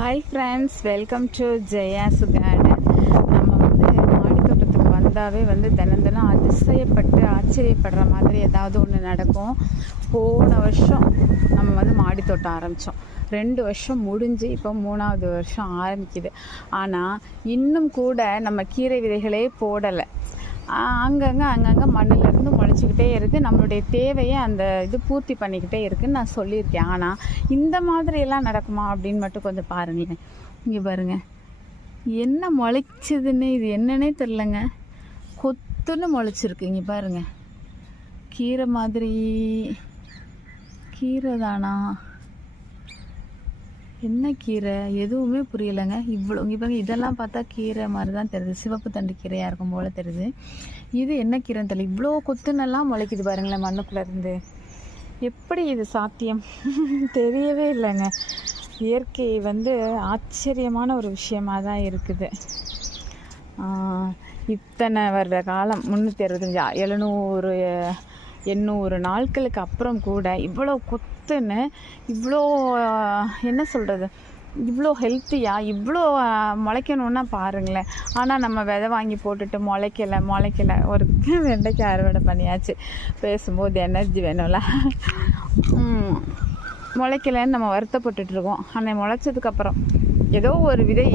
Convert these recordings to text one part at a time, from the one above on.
Hi friends welcome to Jaya's garden நம்ம வந்து மாடி தோட்டத்துக்கு வந்தாவே வந்து தினம் தினம் அதிசயப்பட்டு ஆச்சரியப்படுற மாதிரி ஏதாவது ஒன்று நடக்கும். போன வருஷம் நம்ம வந்து மாடி தோட்டம் ஆரம்பித்தோம் ரெண்டு வருஷம் முடிஞ்சு இப்போ மூணாவது வருஷம் ஆரம்பிக்குது. ஆனால் இன்னும் கூட நம்ம கீரை விதைகளே போடலை. அங்கங்கே அங்கங்கே மண்ணிலேருந்து முளைச்சிக்கிட்டே இருக்குது நம்மளுடைய தேவையை அந்த இது பூர்த்தி பண்ணிக்கிட்டே இருக்குன்னு நான் சொல்லியிருக்கேன். ஆனால் இந்த மாதிரியெல்லாம் நடக்குமா அப்படின்னு மட்டும் கொஞ்சம் பாருங்களேன். இங்கே பாருங்க. என்ன முளைச்சதுன்னு இது என்னன்னே தெரிலங்க கொத்துன்னு முளைச்சிருக்கு. இங்கே பாருங்க. கீரை மாதிரி. கீரை தானா என்ன கீரை? எதுவுமே புரியலைங்க. இவ்வளோ இப்போ இதெல்லாம் பார்த்தா கீரை மாதிரி தான் தெரியுது. சிவப்பு தண்டு கீரையாக இருக்கும் போல் தெரியுது. இது என்ன கீரைன்னு தெரியல. இவ்வளோ கொத்துனெல்லாம் முளைக்குது பாருங்களேன் மண்ணுக்குள்ளேருந்து எப்படி இது சாத்தியம்? தெரியவே இல்லைங்க. இயற்கை வந்து ஆச்சரியமான ஒரு விஷயமா தான் இருக்குது இத்தனை வருட காலம் முந்நூற்றி அறுபத்தஞ்சு எழுநூறு எண்ணூறு நாட்களுக்கு அப்புறம் கூட இவ்வளோ கொத்துன்னு இவ்வளோ என்ன சொல்கிறது இவ்வளோ ஹெல்த்தியாக இவ்வளோ முளைக்கணுன்னா பாருங்களேன். ஆனால் நம்ம விதை வாங்கி போட்டுட்டு முளைக்கல முளைக்கலை. ஒரு வெண்டைக்காய் அறுவடை பண்ணியாச்சு. பேசும்போது எனர்ஜி வேணும்ல. முளைக்கலைன்னு நம்ம வருத்தப்பட்டுட்டு இருக்கோம். ஆனால் முளைச்சதுக்கப்புறம் ஏதோ ஒரு விதை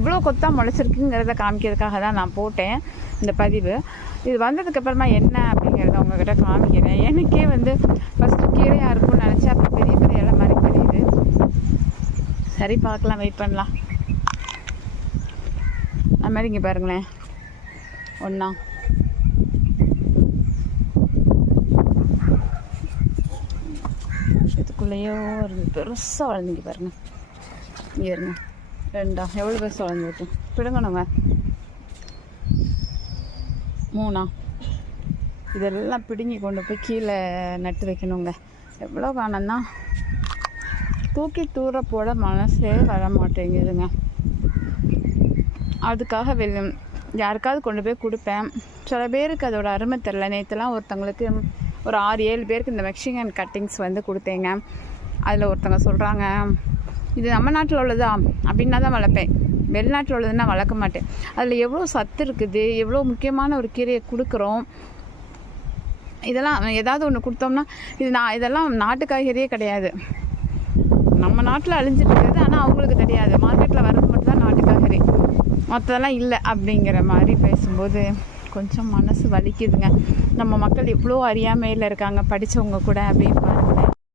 இவ்வளோ கொத்தாக முளைச்சிருக்குங்கிறத காமிக்கிறதுக்காக தான் நான் போட்டேன் இந்த பதிவு. இது வந்ததுக்கப்புறமா என்ன அப்படிங்கிறத உங்ககிட்ட காமிக்கிறேன். எனக்கே வந்து ஃபஸ்ட்டு கீரையாக இருக்கும்னு நினச்சா அப்போ பெரிய பெரிய இலை மாதிரி தெரியுது. சரி பார்க்கலாம் வெயிட் பண்ணலாம். அது மாதிரி இங்கே பாருங்களேன். ஒன்றா இதுக்குள்ளேயோ ஒரு பெருசாக வளர்ந்துங்க பாருங்கள் இங்கே இருங்க. ரெண்டா? எவ்வளோ பேர் வளர்ந்துருக்கு பிடுங்கணுங்க. மூணா? இதெல்லாம் பிடுங்கி கொண்டு போய் கீழே நட்டு வைக்கணுங்க. எவ்வளோ காணம்னா தூக்கி தூர போட மனசே வர மாட்டேங்குதுங்க. அதுக்காக வெளி யாருக்காவது கொண்டு போய் கொடுப்பேன். சில பேருக்கு அதோட அருமை தெரில நேற்றுலாம் ஒருத்தங்களுக்கு ஒரு ஆறு ஏழு பேருக்கு இந்த மெக்சிகன் கட்டிங்ஸ் வந்து கொடுத்தேங்க. அதில் ஒருத்தவங்க சொல்கிறாங்க இது நம்ம நாட்டில் உள்ளதா அப்படின்னா தான் வளர்ப்பேன். வெளிநாட்டில் உள்ளதுன்னா வளர்க்க மாட்டேன். அதில் எவ்வளோ சத்து இருக்குது எவ்வளோ முக்கியமான ஒரு கீரையை கொடுக்குறோம். இதெல்லாம் ஏதாவது ஒன்று கொடுத்தோம்னா இது நான் இதெல்லாம் நாட்டு காய்கறியே கிடையாது. நம்ம நாட்டில் அழிஞ்சிட்டு இருக்குது ஆனால் அவங்களுக்கு தெரியாது. மார்க்கெட்டில் வர்றது மட்டும் தான் நாட்டு காய்கறி. மற்றதெல்லாம் இல்லை அப்படிங்கிற மாதிரி பேசும்போது கொஞ்சம் மனசு வலிக்குதுங்க. நம்ம மக்கள் எவ்வளோ அறியாமையில் இருக்காங்க படித்தவங்க கூட அப்படின்னு